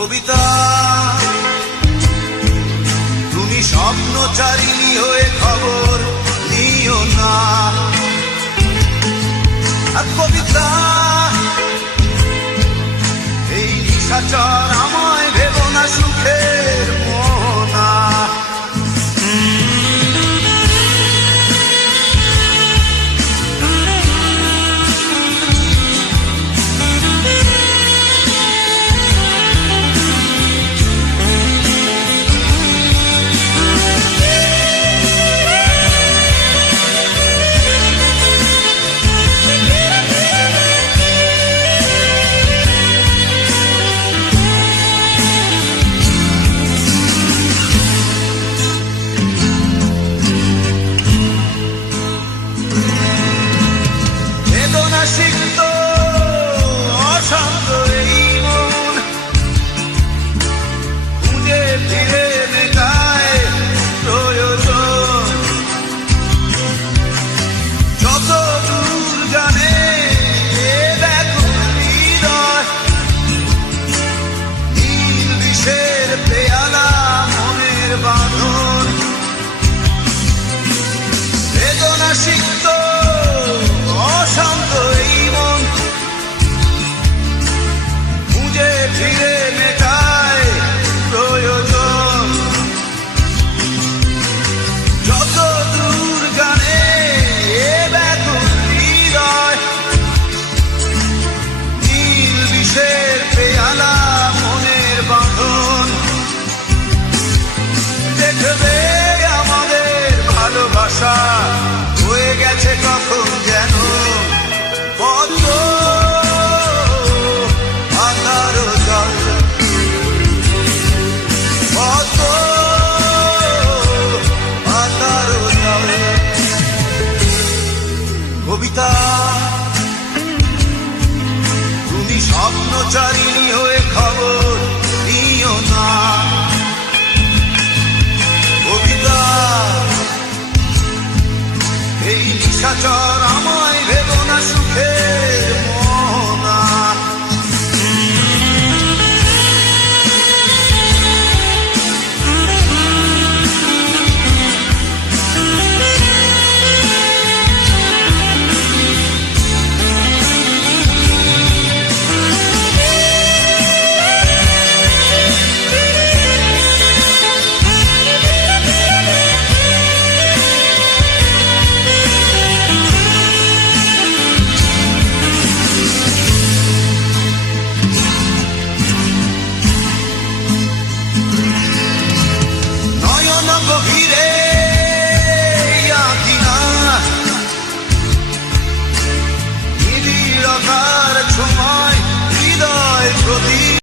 কবিতা। তুমি স্বপ্নচারিণী বেদনা সিক্ত অশান্ত এই মন। খুঁজে ফিরে মেটায় প্রয়োজন। যত দূর জানে পেয়ালা মনের বাঁধন। বেদনা কবিতা। তুমি স্বপ্নচারিণী হয়ে খবর নিও না। কবিতা এই নিশাচর campo giré.